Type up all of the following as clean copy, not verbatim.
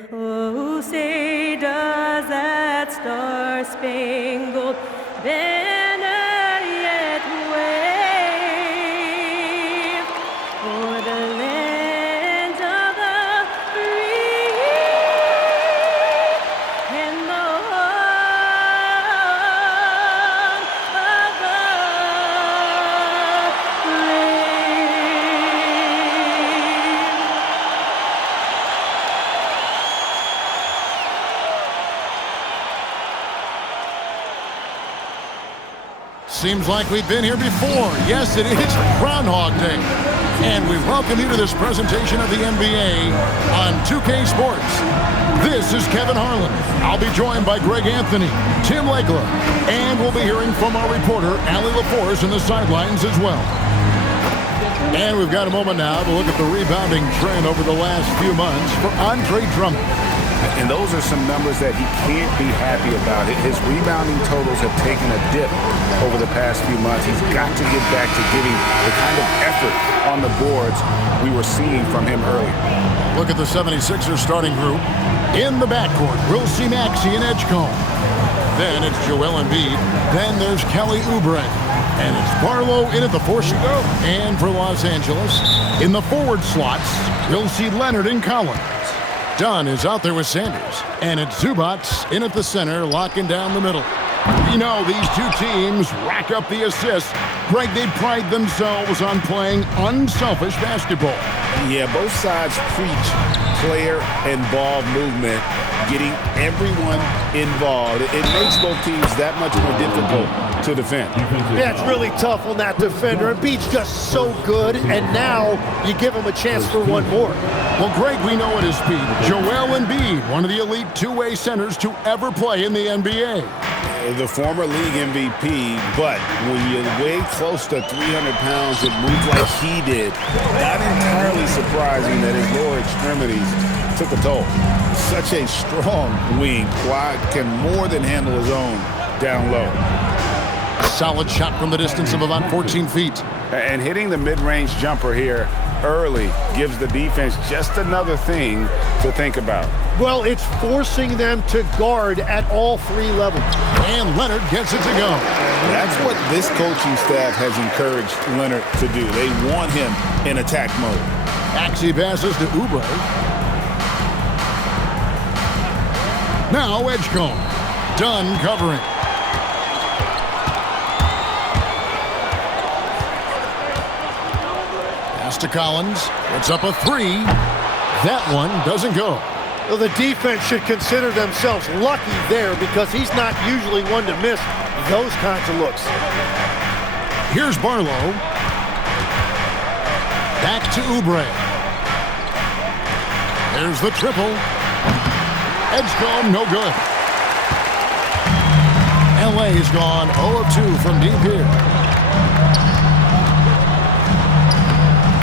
Oh, say does that star-spangled banner yet wave for the land of the free and the home of the Seems like we've been here before. Yes, it is Groundhog Day. And we welcome you to this presentation of the NBA on 2K Sports. This is Kevin Harlan. I'll be joined by Greg Anthony, Tim Legler, and we'll be hearing from our reporter, Allie LaForce, in the sidelines as well. And we've got a moment now to look at the rebounding trend over the last few months for Andre Drummond. And those are some numbers that he can't be happy about. His rebounding totals have taken a dip over the past few months. He's got to get back to giving the kind of effort on the boards we were seeing from him earlier. Look at the 76ers starting group. In the backcourt, we'll see Maxey and Edgecombe. Then it's Joel Embiid. Then there's Kelly Oubre. And it's Barlow in at the four spot. And for Los Angeles, in the forward slots, we'll see Leonard and Collins. Dunn is out there with Sanders. And it's Zubac in at the center, locking down the middle. You know, these two teams rack up the assists. Greg, they pride themselves on playing unselfish basketball. Yeah, both sides preach player and ball movement, getting everyone involved. It makes both teams that much more difficult to defend. Yeah, it's really tough on that defender. Embiid's just so good, and now you give him a chance for one more. Well, Greg, we know at his speed, Joel Embiid, one of the elite two-way centers to ever play in the NBA. The former league MVP, but when you weigh close to 300 pounds and move like he did, not entirely surprising that his lower extremities took a toll. Such a strong wing, Quad can more than handle his own down low. Solid shot from the distance of about 14 feet. And hitting the mid-range jumper here early gives the defense just another thing to think about. Well, it's forcing them to guard at all three levels. And Leonard gets it to go. That's what this coaching staff has encouraged Leonard to do. They want him in attack mode. Maxey passes to Oubre. Now Edgecombe. Dunn covering. Pass to Collins. It's up a three. That one doesn't go. Well, the defense should consider themselves lucky there because he's not usually one to miss those kinds of looks. Here's Barlow. Back to Oubre. There's the triple. Edgecombe, no good. LA's gone 0 of 2 from deep here.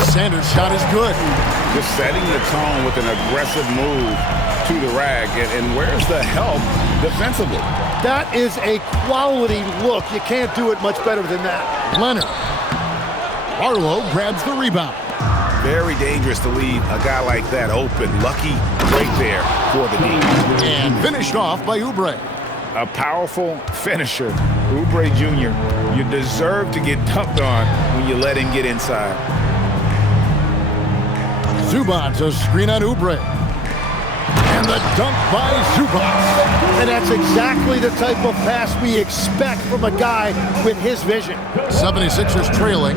Sanders' shot is good. Just setting the tone with an aggressive move to the rack. And where's the help defensively? That is a quality look. You can't do it much better than that. Leonard. Barlow grabs the rebound. Very dangerous to leave a guy like that open. Lucky right there for the D. And finished off by Oubre. A powerful finisher. Oubre Jr., you deserve to get dunked on when you let him get inside. Zubac, a screen on Oubre. And the dunk by Zubac. And that's exactly the type of pass we expect from a guy with his vision. 76ers trailing.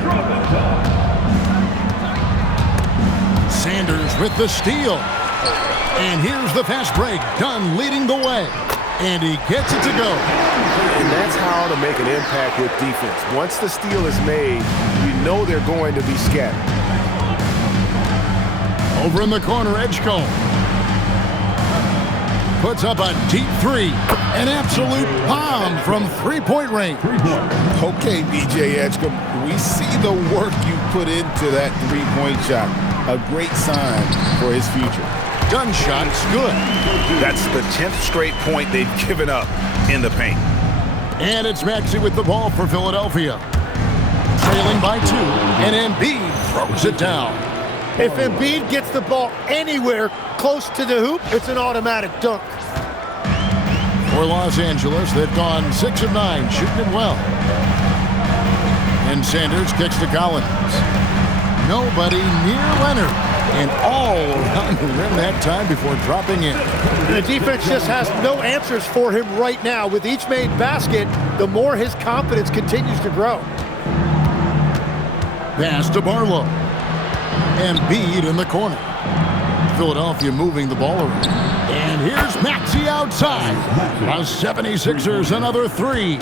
Sanders with the steal. And here's the fast break. Dunn leading the way. And he gets it to go. And that's how to make an impact with defense. Once the steal is made, you know they're going to be scattered. Over in the corner, Edgecombe puts up a deep three. An absolute bomb from three-point range. Okay, BJ Edgecombe, we see the work you put into that three-point shot. A great sign for his future. Gun shot's good. That's the 10th straight point they've given up in the paint. And it's Maxey with the ball for Philadelphia. Trailing by 2, and Embiid throws it down. If Embiid gets the ball anywhere close to the hoop, it's an automatic dunk. For Los Angeles, they've gone 6 of 9, shooting it well. And Sanders kicks to Collins. Nobody near Leonard. And all around the rim that time before dropping in. The defense just has no answers for him right now. With each made basket, the more his confidence continues to grow. Pass to Barlow. Embiid in the corner. Philadelphia moving the ball around. And here's Maxey outside. The 76ers another 3.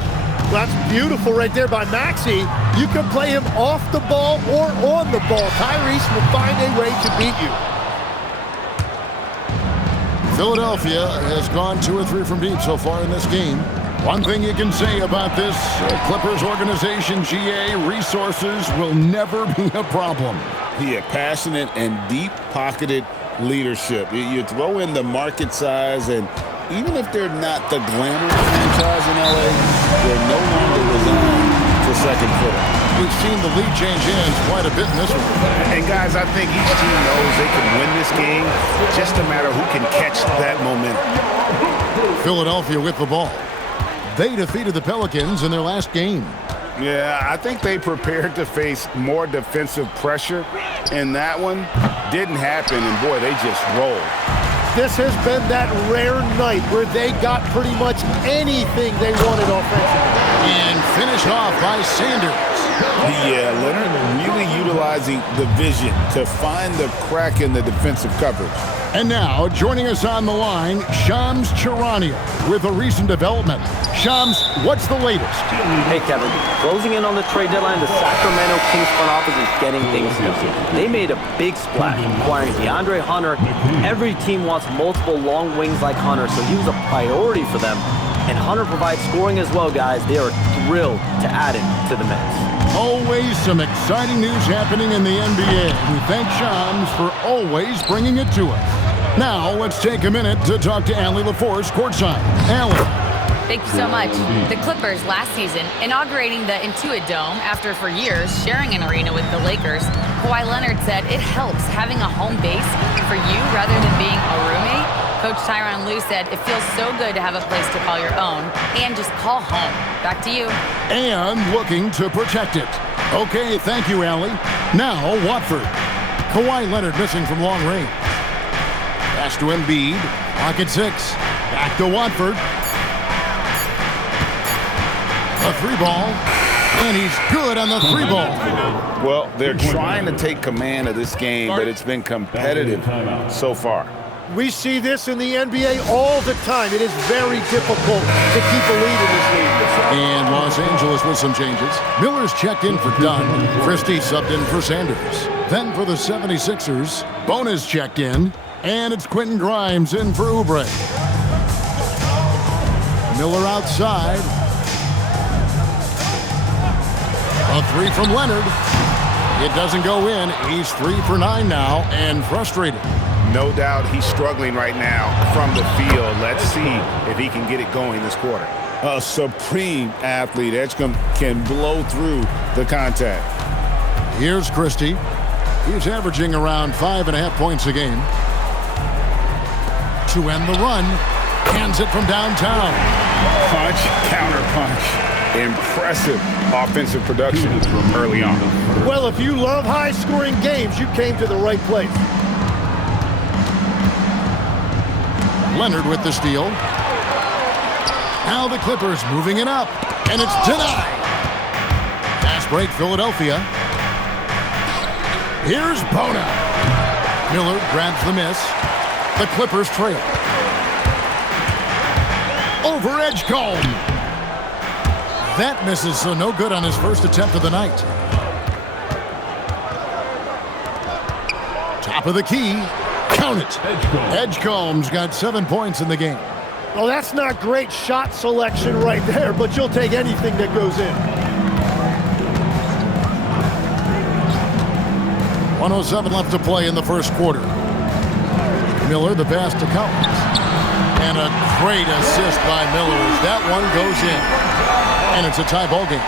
That's beautiful right there by Maxey. You can play him off the ball or on the ball. Tyrese will find a way to beat you. Philadelphia has gone 2 or 3 from deep so far in this game. One thing you can say about this Clippers organization, GA, resources will never be a problem. Yeah, passionate and deep-pocketed leadership. You throw in the market size, and even if they're not the glamorous franchise in LA, they're no longer resigned to second fiddle. We've seen the lead change hands quite a bit in this one. And guys, I think each team knows they can win this game. Just a matter who can catch that momentum. Philadelphia with the ball. They defeated the Pelicans in their last game. Yeah, I think they prepared to face more defensive pressure, and that one didn't happen, and boy, they just rolled. This has been that rare night where they got pretty much anything they wanted offensively. And finished off by Sanders. Yeah, Leonard really utilizing the vision to find the crack in the defensive coverage. And now, joining us on the line, Shams Charania with a recent development. Shams, what's the latest? Hey, Kevin. Closing in on the trade deadline, the Sacramento Kings front office is getting things moving. They made a big splash, acquiring DeAndre Hunter. Every team wants multiple long wings like Hunter, so he was a priority for them. And Hunter provides scoring as well, guys. They are thrilled to add him to the mix. Always some exciting news happening in the NBA. We thank Shams for always bringing it to us. Now, let's take a minute to talk to Allie LaForce courtside. Allie. Thank you so much. The Clippers last season inaugurating the Intuit Dome after for years sharing an arena with the Lakers. Kawhi Leonard said it helps having a home base for you rather than being a roommate. Coach Tyronn Lue said it feels so good to have a place to call your own and just call home. Back to you. And looking to protect it. Okay, thank you, Allie. Now, Watford. Kawhi Leonard missing from long range. Pass to Embiid. Pocket 6. Back to Watford. A 3-ball. And he's good on the 3-ball. Well, they're trying to take command of this game, but it's been competitive so far. We see this in the NBA all the time. It is very difficult to keep a lead in this league. And Los Angeles with some changes. Miller's checked in for Dunn. Christie subbed in for Sanders. Then for the 76ers, Bonus checked in. And it's Quentin Grimes in for Oubre. Miller outside. A 3 from Leonard. It doesn't go in. He's 3 for 9 now and frustrated. No doubt he's struggling right now from the field. Let's see if he can get it going this quarter. A supreme athlete. Edgecombe can blow through the contact. Here's Christie. He's averaging around 5.5 points a game. To end the run, hands it from downtown. Punch, counter punch. Impressive offensive production early on. Well, if you love high-scoring games, you came to the right place. Leonard with the steal. Now the Clippers moving it up, and it's denied. Fast break, Philadelphia. Here's Bona. Miller grabs the miss. The Clippers trail. Over Edgecombe. That misses, so no good on his first attempt of the night. Top of the key. Count it. Edgecombe's got 7 points in the game. Well, that's not great shot selection right there, but you'll take anything that goes in. 1:07 left to play in the first quarter. Miller, the pass to Collins. And a great assist by Miller as that one goes in. And it's a tie ball game.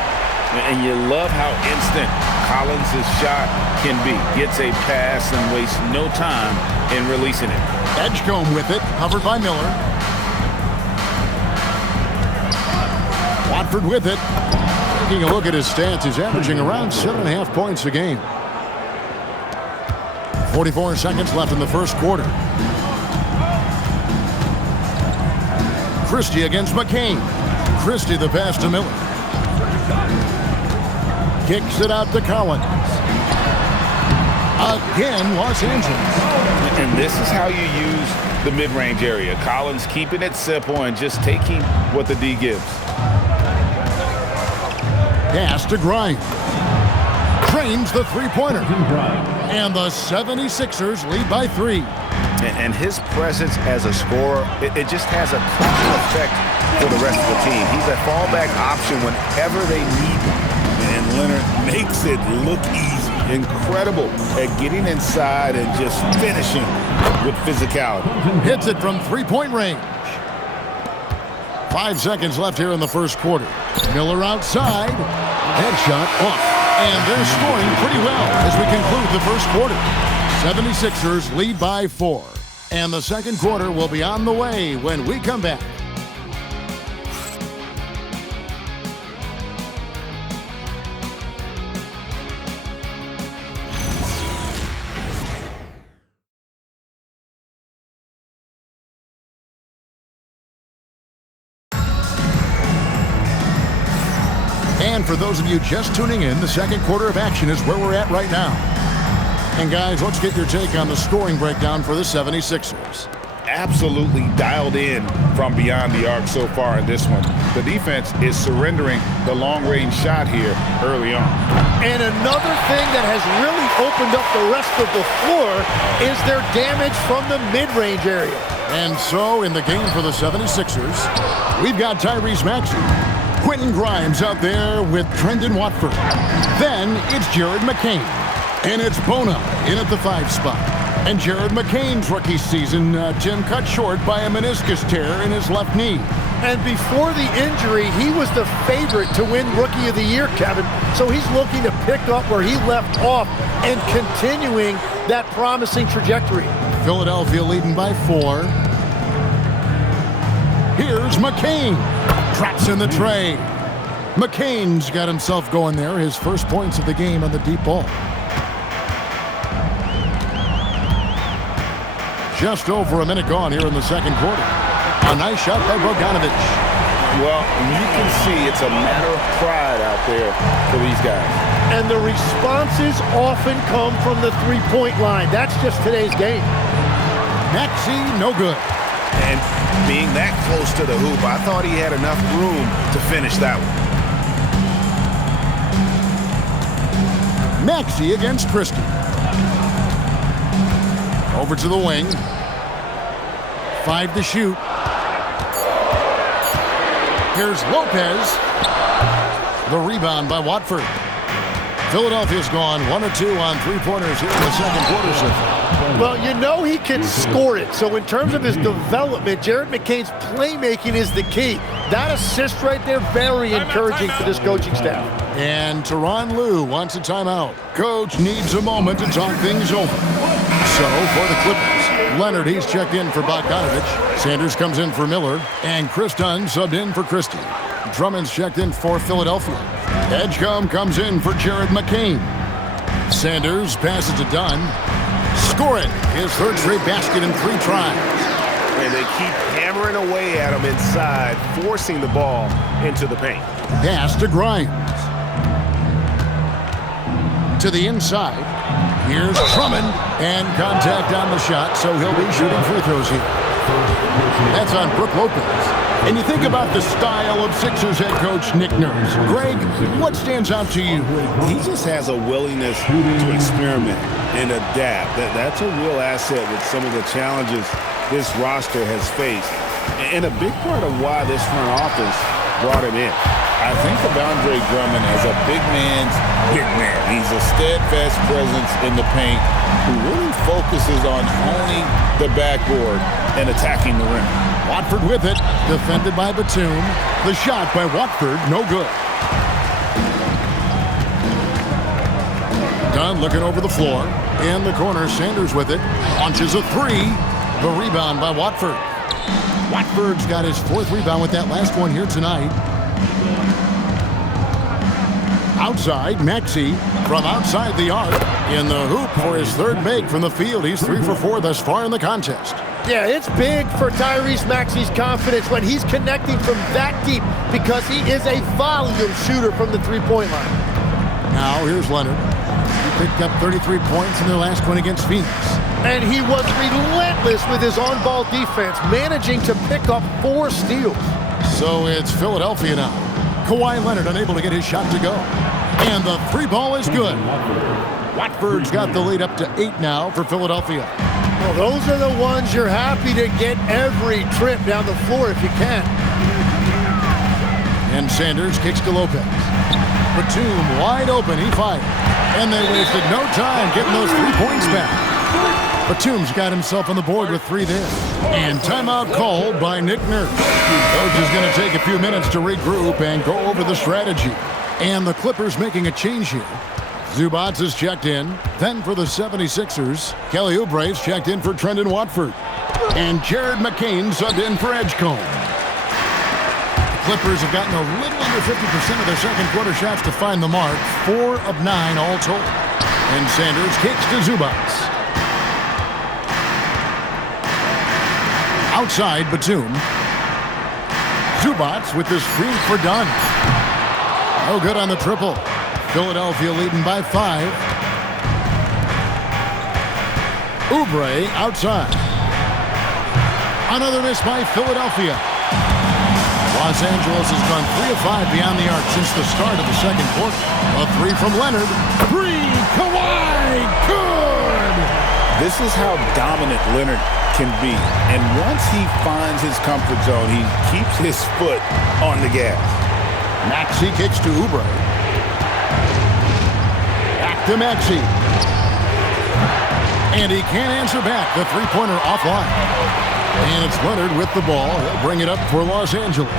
And you love how instant Collins' shot can be. Gets a pass and wastes no time in releasing it. Edgecombe with it, covered by Miller. Watford with it. Taking a look at his stats, he's averaging around 7.5 points a game. 44 seconds left in the first quarter. Christie against McCain. Christie the pass to Miller. Kicks it out to Collins. Again, Los Angeles. And this is how you use the mid-range area. Collins keeping it simple and just taking what the D gives. Pass to Grimes. Drains the three-pointer. And the 76ers lead by 3. And his presence as a scorer, it just has a calming effect for the rest of the team. He's a fallback option whenever they need him. And Leonard makes it look easy. Incredible at getting inside and just finishing with physicality. Hits it from three-point range. 5 seconds left here in the first quarter. Miller outside. Headshot off. And they're scoring pretty well as we conclude the first quarter. 76ers lead by 4. And the second quarter will be on the way when we come back. And for those of you just tuning in, the second quarter of action is where we're at right now. And guys, let's get your take on the scoring breakdown for the 76ers. Absolutely dialed in from beyond the arc so far in this one. The defense is surrendering the long-range shot here early on. And another thing that has really opened up the rest of the floor is their damage from the mid-range area. And so in the game for the 76ers, we've got Tyrese Maxey. Quentin Grimes out there with Trendon Watford. Then it's Jared McCain. And it's Bona in at the 5 spot. And Jared McCain's rookie season, Tim, cut short by a meniscus tear in his left knee. And before the injury, he was the favorite to win Rookie of the Year, Kevin. So he's looking to pick up where he left off and continuing that promising trajectory. Philadelphia leading by 4. Here's McCain. Traps in the tray. McCain's got himself going there. His first points of the game on the deep ball. Just over a minute gone here in the second quarter. A nice shot by Bogdanovic. Well, you can see it's a matter of pride out there for these guys. And the responses often come from the three-point line. That's just today's game. Maxey, no good. And being that close to the hoop, I thought he had enough room to finish that one. Maxey against Christie. Over to the wing. 5 to shoot. Here's Lopez. The rebound by Watford. Philadelphia's gone 1 or 2 on three-pointers here in the second quarter so far. Well, you know he can score it. So in terms of his development, Jared McCain's playmaking is the key. That assist right there, very encouraging for this coaching staff. And Tyronn Lue wants a timeout. Coach needs a moment to talk things over. So for the Clippers, Leonard, he's checked in for Bogdanovic. Sanders comes in for Miller. And Chris Dunn subbed in for Christie. Drummond's checked in for Philadelphia. Edgecombe comes in for Jared McCain. Sanders passes to Dunn. Scoring his third straight basket in 3 tries. And they keep hammering away at him inside, forcing the ball into the paint. Pass to Grimes. To the inside. Here's Drummond. And contact on the shot, so he'll be shooting free throws here. That's on Brook Lopez. And you think about the style of Sixers head coach Nick Nurse. Greg, what stands out to you? He just has a willingness to experiment and adapt. That's a real asset with some of the challenges this roster has faced. And a big part of why this front office brought him in. I think of Andre Drummond as a big man's big man. He's a steadfast presence in the paint who really focuses on owning the backboard and attacking the rim. Watford with it, defended by Batum. The shot by Watford, no good. run, looking over the floor. In the corner, Sanders with it. Launches a three. The rebound by Watford. Watford's got his 4th rebound with that last one here tonight. Outside, Maxey from outside the arc. In the hoop for his 3rd make from the field. He's 3 for 4 thus far in the contest. Yeah, it's big for Tyrese Maxey's confidence when he's connecting from that deep because he is a volume shooter from the three-point line. Now, here's Leonard. He picked up 33 points in their last one against Phoenix. And he was relentless with his on-ball defense, managing to pick up 4 steals. So it's Philadelphia now. Kawhi Leonard unable to get his shot to go. And the 3 ball is good. Watford's got the lead up to 8 now for Philadelphia. Well, those are the ones you're happy to get every trip down the floor if you can. And Sanders kicks to Lopez. Batum wide open, he fired. And they wasted no time getting those 3 points back. Batum's got himself on the board with 3 there. And timeout called by Nick Nurse. Coach is going to take a few minutes to regroup and go over the strategy. And the Clippers making a change here. Zubac is checked in. Then for the 76ers, Kelly Oubre's checked in for Trendon Watford. And Jared McCain subbed in for Edgecombe. The Clippers have gotten a little under 50% of their second quarter shots to find the mark. 4 of 9 all told. And Sanders kicks to Zubac. Outside, Batum. Zubac with the screen for Dunn. No good on the triple. Philadelphia leading by 5. Oubre outside. Another miss by Philadelphia. Los Angeles has gone 3 of 5 beyond the arc since the start of the second quarter. A 3 from Leonard. 3, Kawhi, good! This is how dominant Leonard can be. And once he finds his comfort zone, he keeps his foot on the gas. Maxey kicks to Oubre. Back to Maxey. And he can't answer back. The three-pointer offline. And it's Leonard with the ball. He'll bring it up for Los Angeles.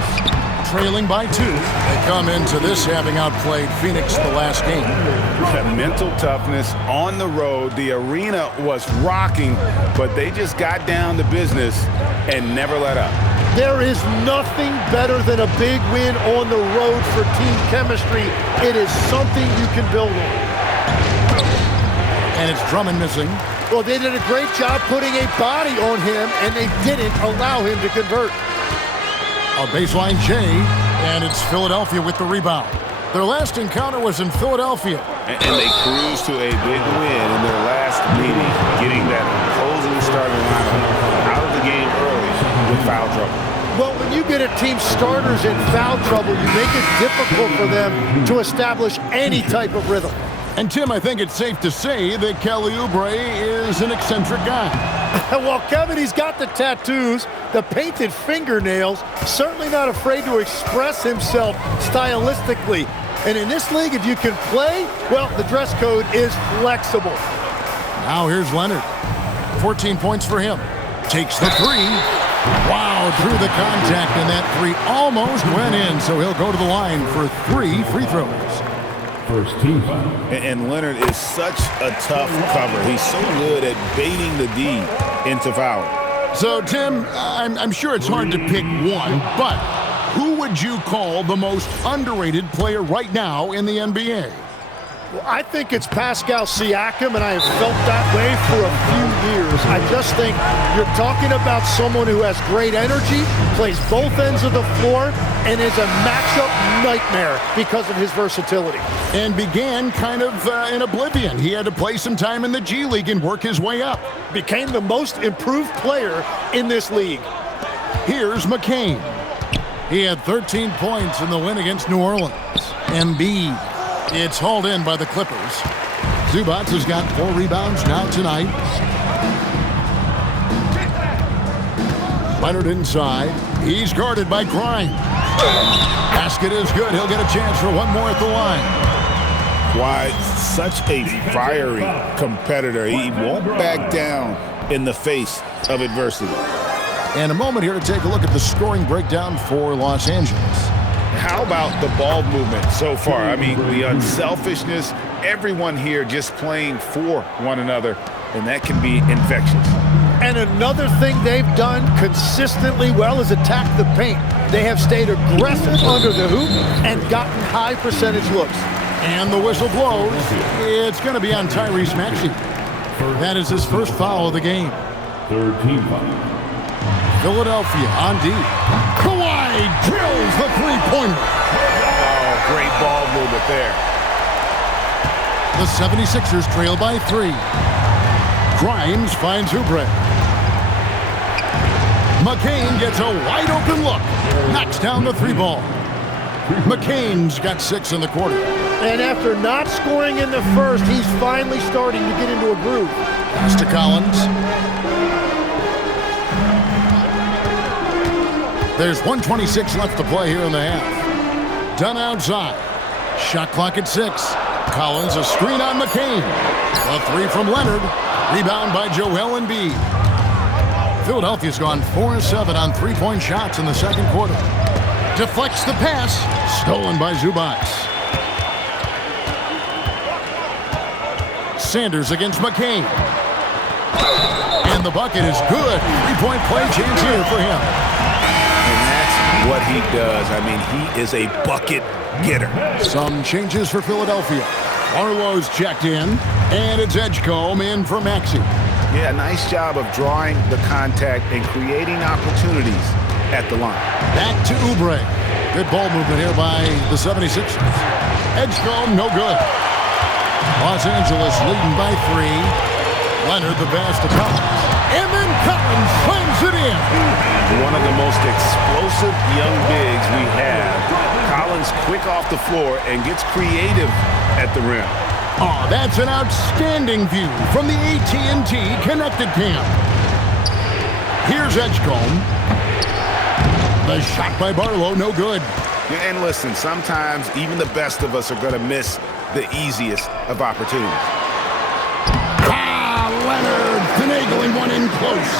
Trailing by 2. They come into this having outplayed Phoenix the last game. Mental toughness on the road. The arena was rocking, but they just got down to business and never let up. There is nothing better than a big win on the road for team chemistry. It is something you can build on. And it's Drummond missing. Well, they did a great job putting a body on him, and they didn't allow him to convert. A baseline J, and it's Philadelphia with the rebound. Their last encounter was in Philadelphia. And they cruised to a big win in their last meeting, getting that opposing starting lineup out of the game early with foul trouble. Well, when you get a team starters in foul trouble, you make it difficult for them to establish any type of rhythm. And Tim, I think it's safe to say that Kelly Oubre is an eccentric guy. Well, Kevin, he's got the tattoos, the painted fingernails, certainly not afraid to express himself stylistically. And in this league, if you can play, well, the dress code is flexible. Now here's Leonard. 14 points for him. Takes the 3. Wow, through the contact, and that 3 almost went in, so he'll go to the line for 3 free throws. First team. And Leonard is such a tough cover. He's so good at baiting the D into foul. So, Tim, I'm sure it's hard to pick one, but who would you call the most underrated player right now in the NBA? Well, I think it's Pascal Siakam, and I have felt that way for a few years. I just think you're talking about someone who has great energy, plays both ends of the floor, and is a matchup nightmare because of his versatility. And began kind of in oblivion. He had to play some time in the G League and work his way up. Became the most improved player in this league. Here's McCain. He had 13 points in the win against New Orleans. Embiid. It's hauled in by the Clippers. Zubac has got 4 rebounds now tonight. Leonard inside. He's guarded by Grimes. Basket is good. He'll get a chance for one more at the line. Why, such a fiery competitor. He won't back down in the face of adversity. And a moment here to take a look at the scoring breakdown for Los Angeles. how about the ball movement so far? I mean, the unselfishness, everyone here just playing for one another, and that can be infectious. And another thing they've done consistently well is attack the paint. They have stayed aggressive under the hoop and gotten high percentage looks. And the whistle blows. It's going to be on Tyrese Maxey. That is his first foul of the game. Third team foul. Philadelphia on D. Kawhi drills the three-pointer. Oh, great ball movement there. The 76ers trail by 3. Grimes finds Oubre. McCain gets a wide-open look. Knocks down the 3-ball. McCain's got 6 in the quarter. And after not scoring in the first, he's finally starting to get into a groove. Pass to Collins. There's 1:26 left to play here in the half. Done outside. Shot clock at 6. Collins, a screen on McCain. A 3 from Leonard. Rebound by Joel Embiid. Philadelphia's gone 4 of 7 on three-point shots in the second quarter. Deflects the pass. Stolen by Zubac. Sanders against McCain. And the bucket is good. Three-point play chance here for him. And that's what he does. I mean, he is a bucket getter. Some changes for Philadelphia. Barlow's checked in, and it's Edgecombe in for Maxey. Yeah, nice job of drawing the contact and creating opportunities at the line. Back to Oubre. Good ball movement here by the 76ers. Edgecombe, no good. Los Angeles leading by 3. Leonard the pass to Collins. And then Collins slams it in. One of the most explosive young bigs we have. Collins quick off the floor and gets creative at the rim. Oh, that's an outstanding view from the AT&T Connected Cam. Here's Edgecombe. The shot by Barlow, no good. And listen, sometimes even the best of us are going to miss the easiest of opportunities. Leonard finagling one in close.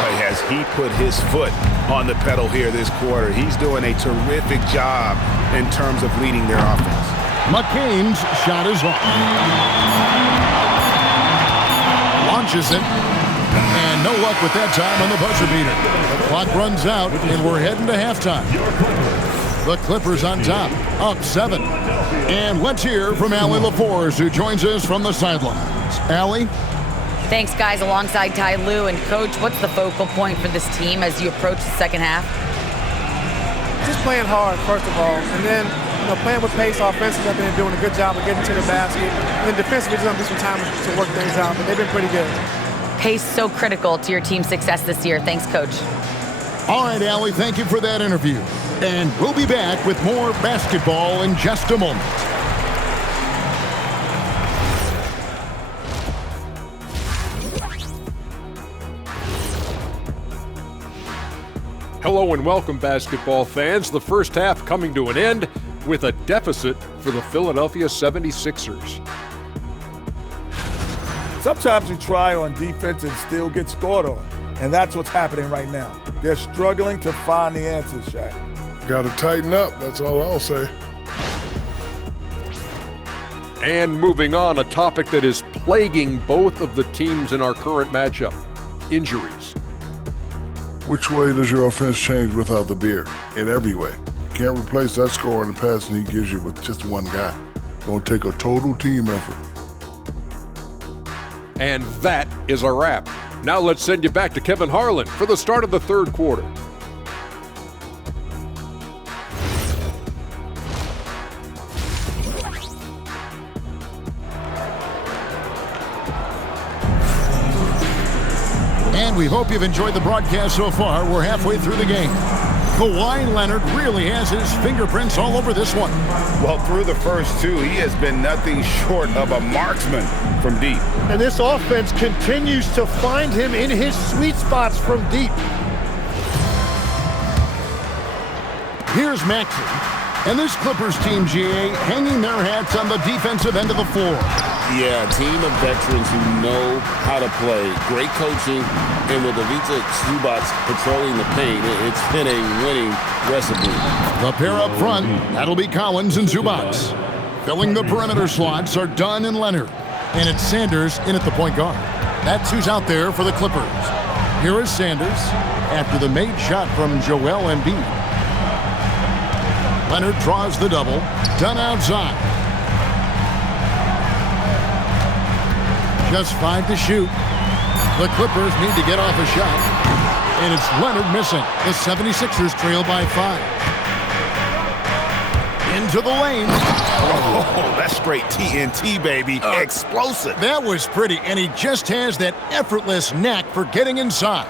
Boy, has he put his foot on the pedal here this quarter. He's doing a terrific job in terms of leading their offense. McCain's shot is off. Launches it. And no luck with that time on the buzzer beater. The clock runs out, and we're heading to halftime. The Clippers on top, up 7. And let's hear from Allie LaForce, who joins us from the sidelines. Allie? Thanks, guys, alongside Ty Lue. And, Coach, what's the focal point for this team as you approach the second half? Just playing hard, first of all, and then playing with pace offensively. I've been doing a good job of getting to the basket. And then defensively, just going to do some time to work things out, but they've been pretty good. Pace so critical to your team's success this year. Thanks, Coach. All right, Allie, thank you for that interview. And we'll be back with more basketball in just a moment. Hello and welcome, basketball fans. The first half coming to an end with a deficit for the Philadelphia 76ers. Sometimes you try on defense and still get scored on, and that's what's happening right now. They're struggling to find the answers, Shaq. Got to tighten up, that's all I'll say. And moving on, a topic that is plaguing both of the teams in our current matchup, injuries. Which way does your offense change without the beard? In every way. You can't replace that score in the passing he gives you with just one guy. It's going to take a total team effort. And that is a wrap. Now let's send you back to Kevin Harlan for the start of the third quarter. And we hope you've enjoyed the broadcast so far. We're halfway through the game. Kawhi Leonard really has his fingerprints all over this one. Well, through the first 2, he has been nothing short of a marksman from deep. And this offense continues to find him in his sweet spots from deep. Here's Maxey. And this Clippers team, GA, hanging their hats on the defensive end of the floor. Yeah, a team of veterans who know how to play. Great coaching, and with Ivica Zubac patrolling the paint, it's been a winning recipe. The pair up front, that'll be Collins and Zubac. Filling the perimeter slots are Dunn and Leonard. And it's Sanders in at the point guard. That's who's out there for the Clippers. Here is Sanders after the made shot from Joel Embiid. Leonard draws the double. Dunn outside. Just 5 to shoot. The Clippers need to get off a shot. And it's Leonard missing. The 76ers trail by 5. Into the lane. Oh, that's straight TNT, baby. Explosive. That was pretty, and he just has that effortless knack for getting inside.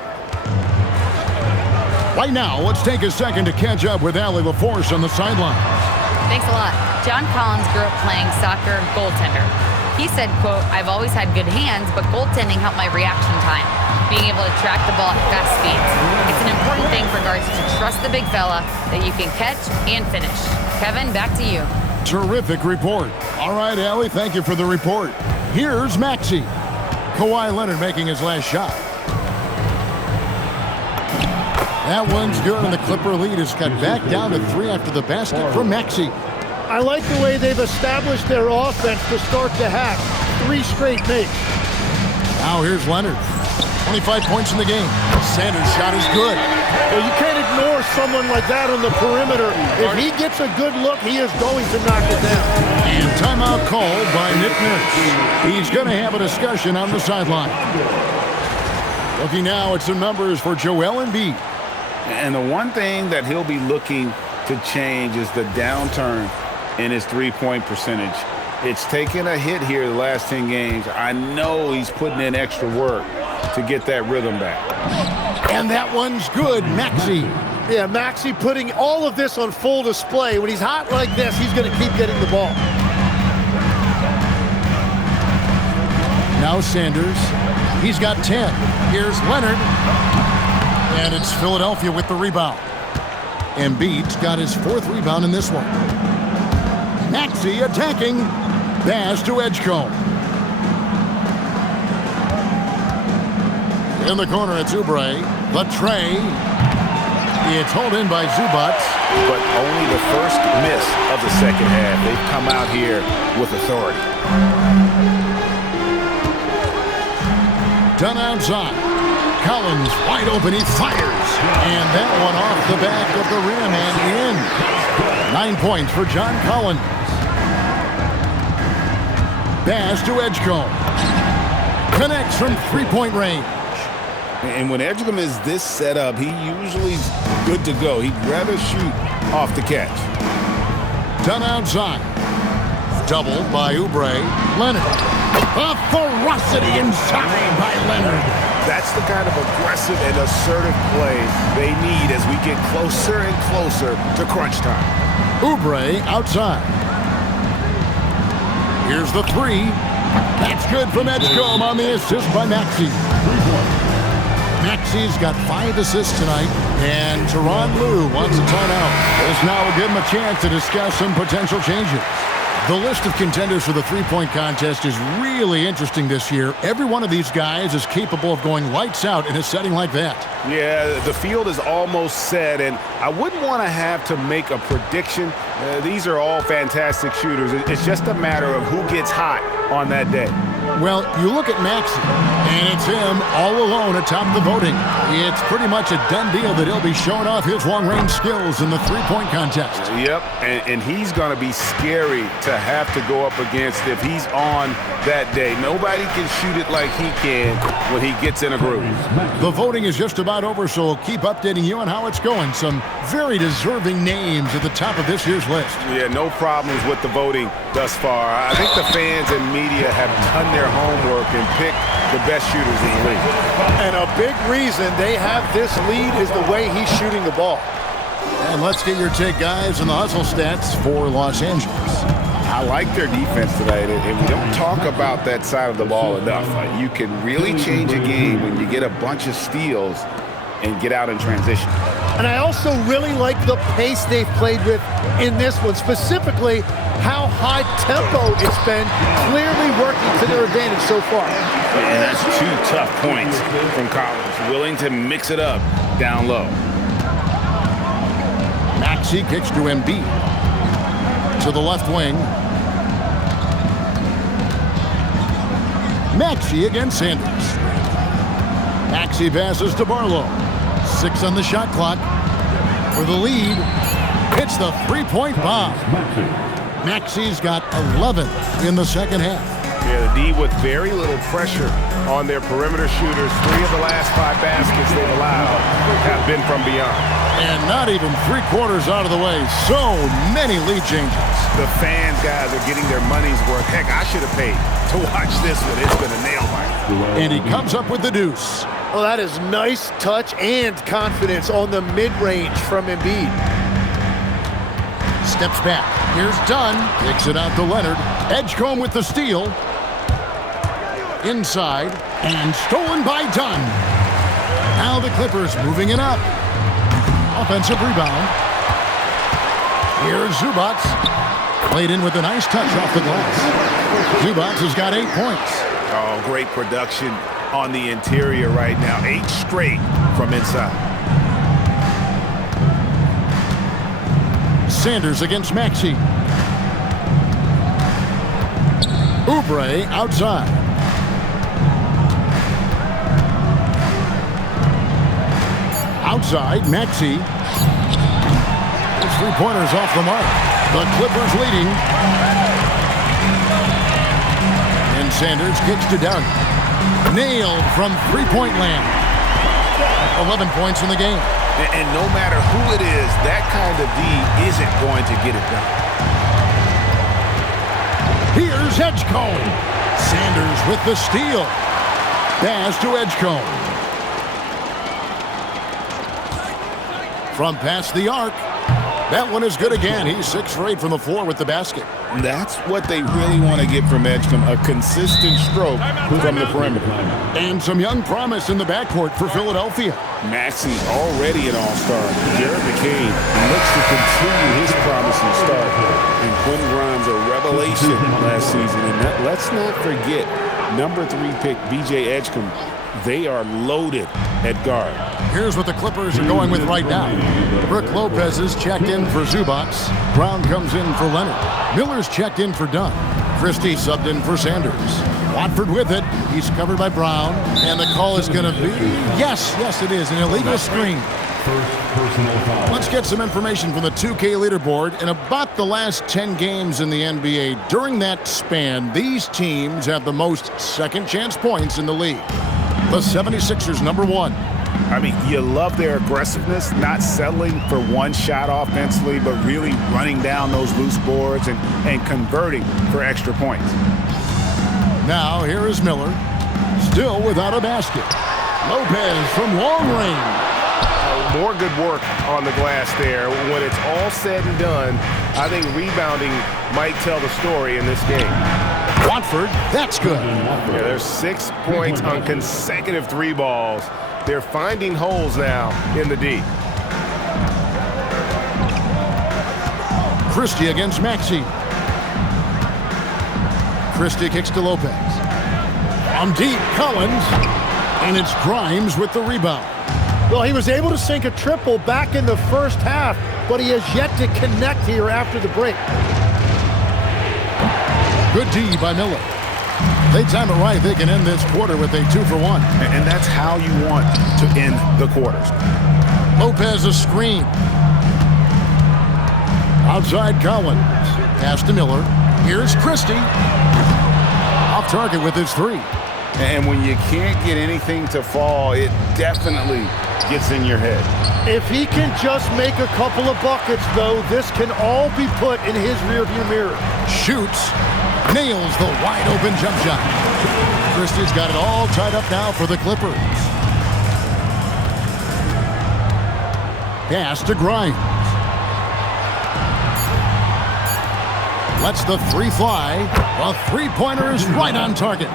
Right now, let's take a second to catch up with Allie LaForce on the sidelines. Thanks a lot. John Collins grew up playing soccer goaltender. He said, quote, "I've always had good hands, but goaltending helped my reaction time, being able to track the ball at fast speeds. It's an important thing for guards to trust the big fella that you can catch and finish." Kevin, back to you. Terrific report. All right, Allie, thank you for the report. Here's Maxey. Kawhi Leonard making his last shot. That one's good, and the Clipper lead is cut back down to 3 after the basket from Maxey. I like the way they've established their offense to start the half. 3 straight makes. Now here's Leonard. 25 points in the game. Sanders' shot is good. Well, you can't ignore someone like that on the perimeter. If he gets a good look, he is going to knock it down. And timeout called by Nick Nurse. He's going to have a discussion on the sideline. Looking now at some numbers for Joel Embiid. And the one thing that he'll be looking to change is the downturn in his three-point percentage. It's taken a hit here the last 10 games. I know he's putting in extra work to get that rhythm back. And that one's good, Maxey. Yeah, Maxey putting all of this on full display. When he's hot like this, he's going to keep getting the ball. Now Sanders. He's got 10. Here's Leonard. And it's Philadelphia with the rebound. Embiid's got his 4th rebound in this one. Maxey attacking. Pass to Edgecombe. In the corner, it's Oubre. The tray. It's hauled in by Zubac. But only the first miss of the second half. They've come out here with authority. Done outside. Collins wide open. He fires. And that one off the back of the rim and in. 9 points for John Collins. Pass to Edgecombe. Connects from 3-point range. And when Edgecombe is this set up, he usually's good to go. He'd rather shoot off the catch. Done outside. Doubled by Oubre. Leonard. A ferocity inside by Leonard. That's the kind of aggressive and assertive play they need as we get closer and closer to crunch time. Oubre outside. Here's the 3. That's good from Edgecombe on the assist by Maxey. Maxey's got 5 assists tonight, and Tyronn Lue wants a timeout. This now will give him a chance to discuss some potential changes. The list of contenders for the three-point contest is really interesting this year. Every one of these guys is capable of going lights out in a setting like that. Yeah, the field is almost set, and I wouldn't want to have to make a prediction. These are all fantastic shooters. It's just a matter of who gets hot on that day. Well, you look at Maxey, and it's him all alone atop the voting. It's pretty much a done deal that he'll be showing off his long-range skills in the three-point contest. Yep, and he's going to be scary to have to go up against if he's on that day. Nobody can shoot it like he can when he gets in a groove. The voting is just about over, so we'll keep updating you on how it's going. Some very deserving names at the top of this year's list. Yeah, no problems with the voting thus far. I think the fans and media have done their homework and picked the best shooters in the league. And a big reason they have this lead is the way he's shooting the ball. And let's get your take, guys, on the hustle stats for Los Angeles. I like their defense tonight, and we don't talk about that side of the ball enough. You can really change a game when you get a bunch of steals and get out in transition. And I also really like the pace they've played with in this one. Specifically, how high tempo it's been, clearly working to their advantage so far. And that's 2 tough points from Collins, willing to mix it up down low. Maxey kicks to Embiid. To the left wing. Maxey against Sanders. Maxey passes to Barlow. 6 on the shot clock. For the lead, hits the three-point bomb. Maxey's got 11 in the second half. Yeah, the D with very little pressure on their perimeter shooters. 3 of the last 5 baskets they've allowed have been from beyond. And not even 3/4 out of the way. So many lead changes. The fans, guys, are getting their money's worth. Heck, I should have paid to watch this one. It's been a nail biter. And he comes up with the deuce. Oh, that is nice touch and confidence on the mid-range from Embiid. Steps back. Here's Dunn. Kicks it out to Leonard. Edgecombe with the steal. Inside. And stolen by Dunn. Now the Clippers moving it up. Offensive rebound. Here's Zubac. Played in with a nice touch off the glass. Zubac has got 8 points. Oh, great production on the interior right now. 8 straight from inside. Sanders against Maxey. Oubre outside. Outside, Maxey. His 3-pointers off the mark. The Clippers leading. And Sanders kicks to Dunn. Nailed from three-point land. 11 points in the game. And no matter who it is, that kind of D isn't going to get it done. Here's Edgecombe. Sanders with the steal. Pass to Edgecombe. From past the arc. That one is good again. He's 6 for 8 from the floor with the basket. That's what they really want to get from Edgecombe, a consistent stroke from the perimeter. And some young promise in the backcourt for Philadelphia. Maxey already an all-star. Jared McCain looks to continue his promising start. And Quentin Grimes a revelation last season. And let's not forget, number 3 pick B.J. Edgecombe. They are loaded at guard. Here's what the Clippers are going with right now. Brook Lopez is checked in for Zubac. Brown comes in for Leonard. Miller's checked in for Dunn. Christie subbed in for Sanders. Watford with it. He's covered by Brown. And the call is going to be, yes, it is, an illegal screen. First personal foul. Let's get some information from the 2K leaderboard. In about the last 10 games in the NBA, during that span, these teams have the most second chance points in the league. The 76ers, number 1. I mean, you love their aggressiveness, not settling for one shot offensively, but really running down those loose boards and converting for extra points. Now, here is Miller, still without a basket. Lopez from long range. More good work on the glass there. When it's all said and done, I think rebounding might tell the story in this game. Watford, that's good. Yeah, there's 6 points on consecutive 3 balls. They're finding holes now in the D. Christie against Maxey. Christie kicks to Lopez. On deep, Collins. And it's Grimes with the rebound. Well, he was able to sink a triple back in the first half, but he has yet to connect here after the break. Good D by Miller. They time it right. They can end this quarter with a 2 for 1. And that's how you want to end the quarters. Lopez a screen. Outside Collins. Pass to Miller. Here's Christie. Off target with his 3. And when you can't get anything to fall, it definitely gets in your head. If he can just make a couple of buckets, though, this can all be put in his rearview mirror. Shoots. Nails the wide-open jump shot. Christie's got it all tied up now for the Clippers. Pass to Grimes. Lets the 3 fly. A 3-pointer is right on target.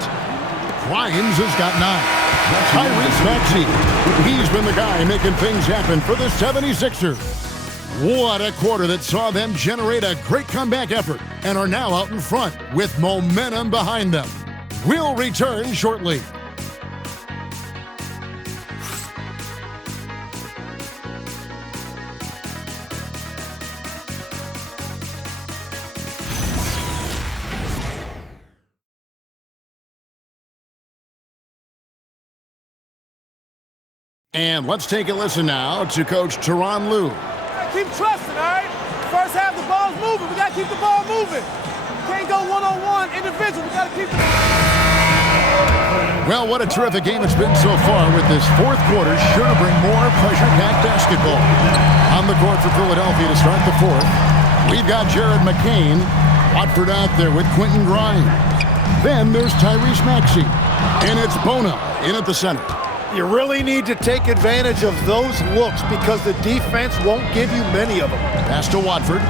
Grimes has got 9. Tyrese Maxey. He's been the guy making things happen for the 76ers. What a quarter that saw them generate a great comeback effort and are now out in front with momentum behind them. We'll return shortly. And let's take a listen now to Coach Tyronn Lue. Keep trusting, all right? First half, the ball's moving. We got to keep the ball moving. Can't go one-on-one, individual. We got to keep the... Well, what a terrific game it's been so far, with this fourth quarter sure to bring more pressure-packed basketball. On the court for Philadelphia to start the fourth, we've got Jared McCain. Watford out there with Quentin Grimes. Then there's Tyrese Maxey. And it's Bona in at the center. You really need to take advantage of those looks because the defense won't give you many of them. Pass to Watford.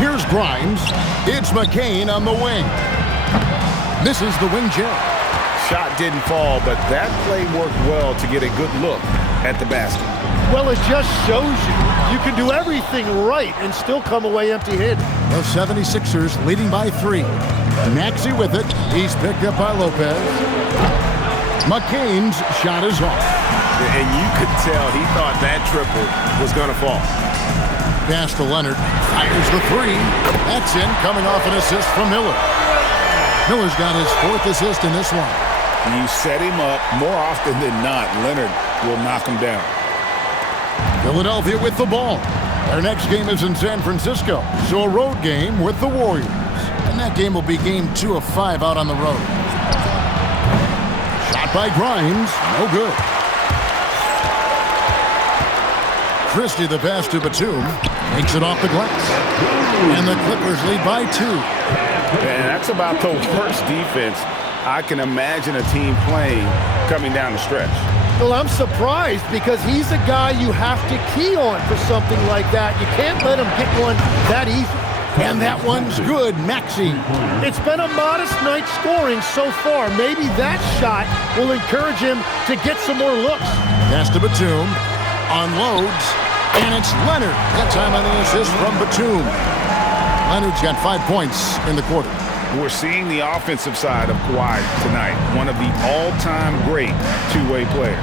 Here's Grimes. It's McCain on the wing. Misses the wing jab. Shot didn't fall, but that play worked well to get a good look at the basket. Well, it just shows you can do everything right and still come away empty-handed. The 76ers leading by 3. Maxey with it. He's picked up by Lopez. McCain's shot is off. And you could tell he thought that triple was going to fall. Pass to Leonard. Fires the 3. That's in, coming off an assist from Miller. Miller's got his 4th assist in this one. You set him up, more often than not, Leonard will knock him down. Philadelphia with the ball. Their next game is in San Francisco, so a road game with the Warriors. And that game will be game 2 of 5 out on the road. Shot by Grimes, no good. Christie, the pass to Batum, makes it off the glass. And the Clippers lead by 2. And that's about the worst defense I can imagine a team playing coming down the stretch. Well, I'm surprised because he's a guy you have to key on for something like that. You can't let him get one that easy. And that one's good, Maxey. It's been a modest night scoring so far. Maybe that shot will encourage him to get some more looks. Pass to Batum. Unloads. And it's Leonard. That time on the assist from Batum. Leonard's got 5 points in the quarter. We're seeing the offensive side of Kawhi tonight. One of the all-time great two-way players.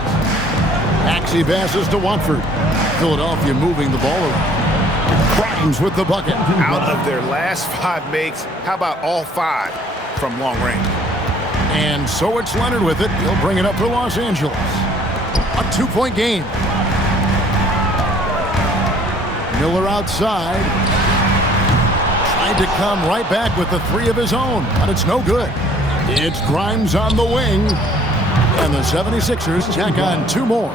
Maxey passes to Watford. Philadelphia moving the ball around. Grimes with the bucket. Out of their last 5 makes, how about all 5 from long range? And so it's Leonard with it. He'll bring it up for Los Angeles. A 2-point game. Miller outside. Tried to come right back with the 3 of his own, but it's no good. It's Grimes on the wing. And the 76ers tack on 2 more.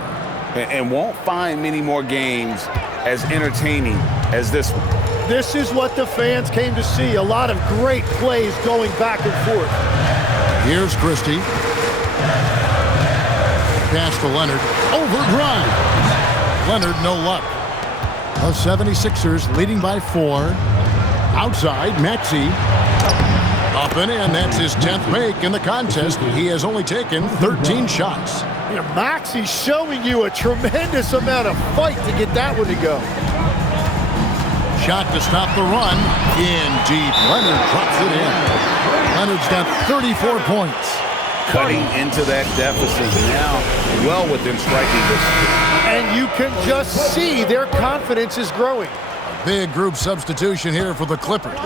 And won't find many more games as entertaining as this one. This is what the fans came to see. A lot of great plays going back and forth. Here's Christie. Pass to Leonard. Over Grimes. Leonard, no luck. The 76ers leading by 4. Outside, Maxey. Up and in. That's his 10th make in the contest. He has only taken 13 shots. Maxey's showing you a tremendous amount of fight to get that one to go. Shot to stop the run. In deep. Leonard drops it in. Leonard's got 34 points. Cutting into that deficit now, well within striking distance. And you can just see their confidence is growing. Big group substitution here for the Clippers.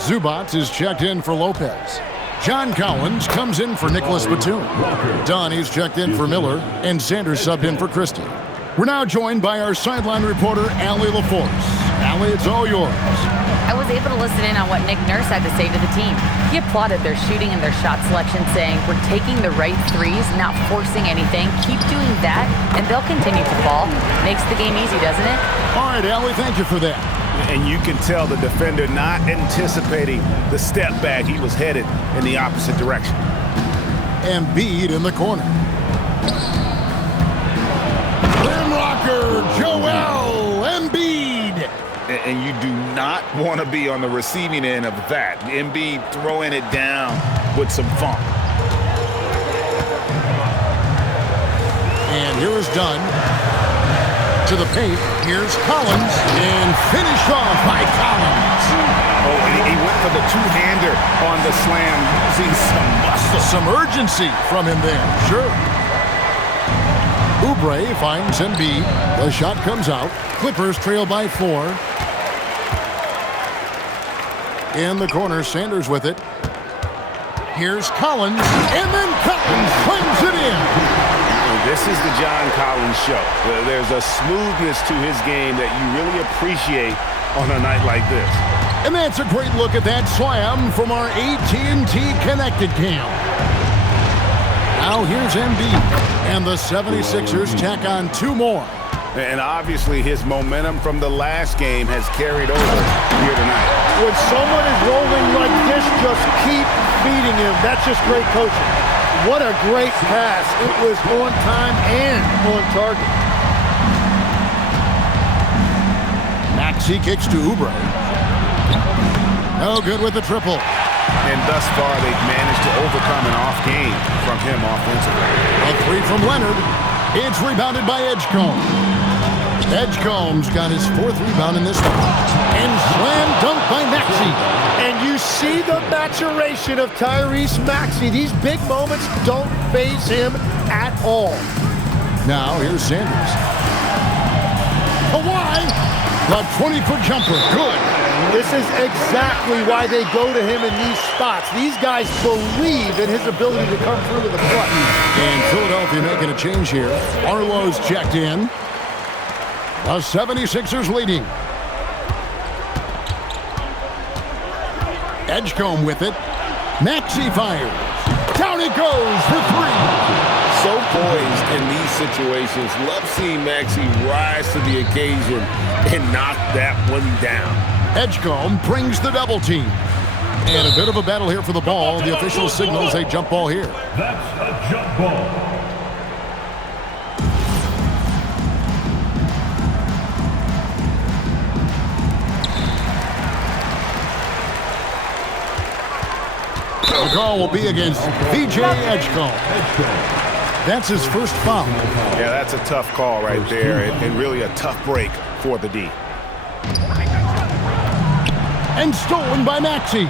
Zubac is checked in for Lopez. John Collins comes in for Nicholas Batum. Donnie's checked in for Miller, and Sanders subbed in for Christie. We're now joined by our sideline reporter, Allie LaForce. Allie, it's all yours. I was able to listen in on what Nick Nurse had to say to the team. He applauded their shooting and their shot selection, saying, "We're taking the right threes, not forcing anything. Keep doing that, and they'll continue to fall." Makes the game easy, doesn't it? All right, Allie, thank you for that. And you can tell the defender not anticipating the step back. He was headed in the opposite direction. Embiid in the corner. Rim rocker, Joel Embiid. And you do not want to be on the receiving end of that. Embiid throwing it down with some funk. And here is Dunn. to the paint. Here's Collins, and finished off by Collins. Oh, and he went for the two-hander on the slam, using some muscle. Some urgency from him there, sure. Oubre finds Embiid. The shot comes out. Clippers trail by 4. In the corner, Sanders with it. Here's Collins, and then Collins slams it in. This is the John Collins show. There's a smoothness to his game that you really appreciate on a night like this. And that's a great look at that slam from our AT&T Connected Cam. Now here's Embiid, and the 76ers tack on 2 more. And obviously his momentum from the last game has carried over here tonight. When someone is rolling like this, just keep feeding him. That's just great coaching. What a great pass. It was on time and on target. Maxey kicks to Oubre. No good with the triple. And thus far, they've managed to overcome an off game from him offensively. A 3 from Leonard. It's rebounded by Edgecombe. Edgecombe's got his 4th rebound in this one. And slam dunk by Maxey. And you see the maturation of Tyrese Maxey. These big moments don't faze him at all. Now here's Sanders. Kawhi, the 20-foot jumper, good. This is exactly why they go to him in these spots. These guys believe in his ability to come through with a clutch. And Philadelphia making a change here. Arlo's checked in. The 76ers leading. Edgecombe with it. Maxey fires. Down it goes for 3. So poised in these situations. Love seeing Maxey rise to the occasion and knock that one down. Edgecombe brings the double team. And a bit of a battle here for the ball. The official signals a jump ball here. That's a jump ball. The call will be against VJ Edgecombe. That's his first foul. Yeah, that's a tough call right there, and really a tough break for the D. And stolen by Maxey.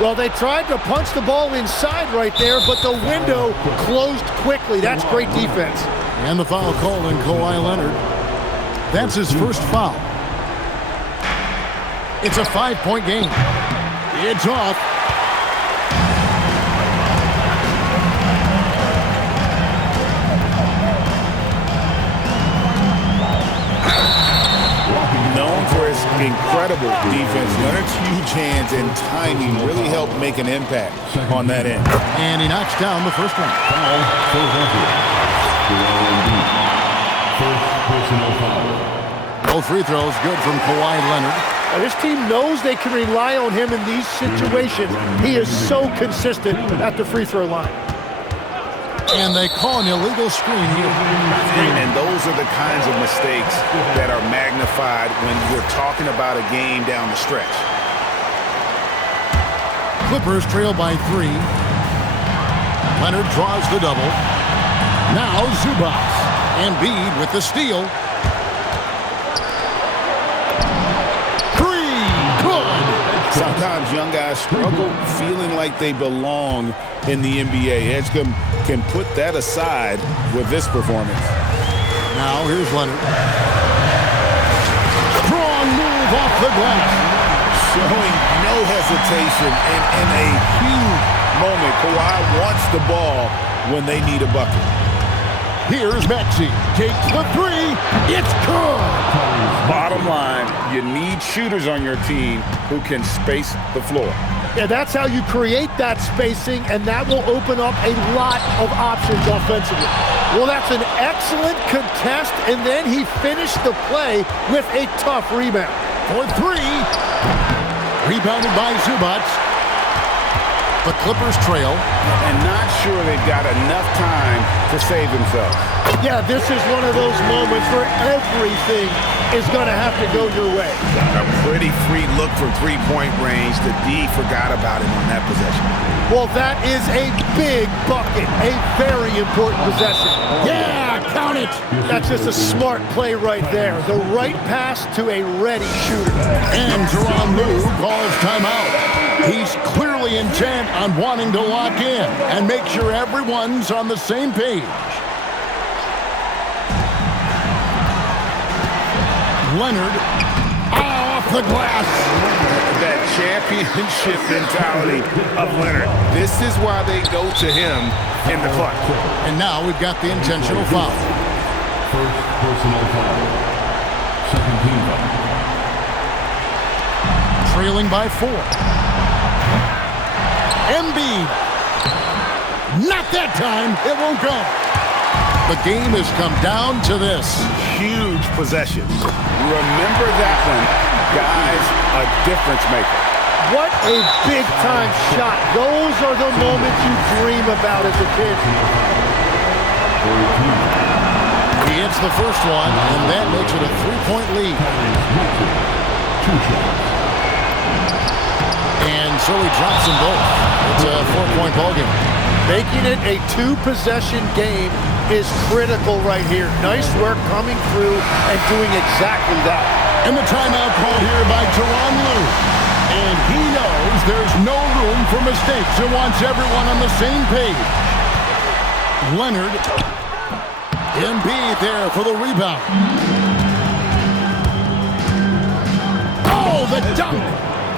Well, they tried to punch the ball inside right there, but the window closed quickly. That's great defense. And the foul called on Kawhi Leonard. That's his first foul. It's a 5-point game. It's off. Known for his incredible defense, Leonard's huge hands and timing really helped make an impact on that end. And he knocks down the first one. Foul, Philadelphia. First personal foul. Both free throws good from Kawhi Leonard. Now, this team knows they can rely on him in these situations. He is so consistent at the free throw line. And they call an illegal screen here. And those are the kinds of mistakes that are magnified when you're talking about a game down the stretch. Clippers trail by 3. Leonard draws the double. Now Zubac. Embiid with the steal. 3, good. Sometimes young guys struggle feeling like they belong in the NBA. Edgecombe can put that aside with this performance. Now here's Leonard. Strong move off the glass. Showing no hesitation and in a huge moment. Kawhi wants the ball when they need a bucket. Here's Maxey. Takes the 3. It's good. Bottom line, you need shooters on your team who can space the floor. Yeah, that's how you create that spacing, and that will open up a lot of options offensively. Well, that's an excellent contest, and then he finished the play with a tough rebound. For 3. Rebounded by Zubac. The Clippers trail. And not sure they've got enough time to save themselves. Yeah, this is one of those moments where everything is going to have to go your way. A pretty free look from three-point range. The D forgot about him on that possession. Well, that is a big bucket, a very important possession. Yeah, Count it. That's just a smart play right there. The right pass to a ready shooter. And Teron Lue calls timeout. He's clearly intent on wanting to lock in and make sure everyone's on the same page. Leonard off the glass. That championship mentality of Leonard. This is why they go to him in the clutch. And now we've got the intentional foul. First personal foul. Second team foul. Trailing by 4. Embiid. Not that time. It won't go. The game has come down to this. Huge possession. Remember that one. Guys, a difference maker. What a big-time shot. Those are the moments you dream about as a kid. He hits the first one, and that makes it a 3-point lead. And so he drops them both. It's a 4-point ballgame. Making it a 2-possession game is critical right here. Nice work coming through and doing exactly that. And the timeout called here by Teron Lue. And he knows there's no room for mistakes and wants everyone on the same page. Leonard. Embiid there for the rebound. Oh, the dunk!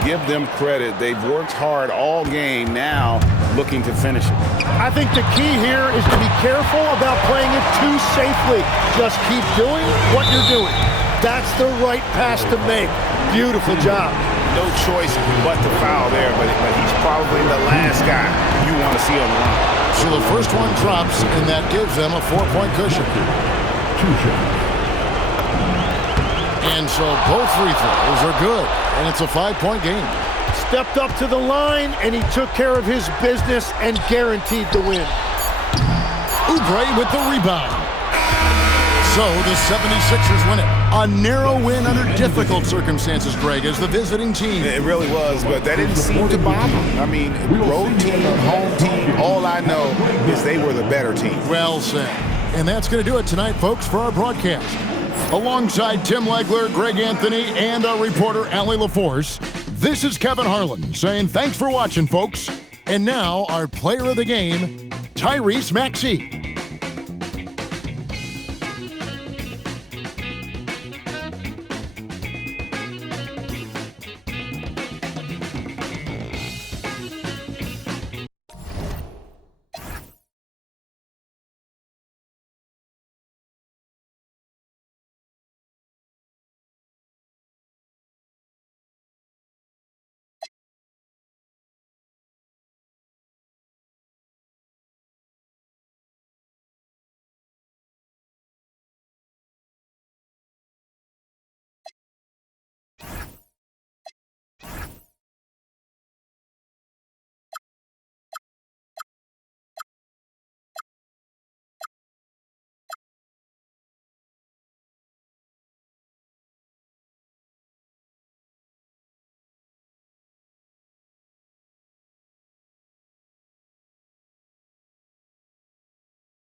Give them credit. They've worked hard all game, now looking to finish it. I think the key here is to be careful about playing it too safely. Just keep doing what you're doing. That's the right pass to make. Beautiful job. No choice but to foul there, but he's probably the last guy you want to see on the line. So the first one drops, and that gives them a 4-point cushion. 2 shots. And so both free throws are good, and it's a 5-point game. Stepped up to the line, and he took care of his business and guaranteed the win. Oubre with the rebound. So the 76ers win it. A narrow win under difficult circumstances, Greg, as the visiting team. It really was, but that didn't seem to bother them. I mean, road team, home team, all I know is they were the better team. Well said. And that's going to do it tonight, folks, for our broadcast. Alongside Tim Legler, Greg Anthony, and our reporter, Allie LaForce, this is Kevin Harlan saying thanks for watching, folks. And now, our player of the game, Tyrese Maxey.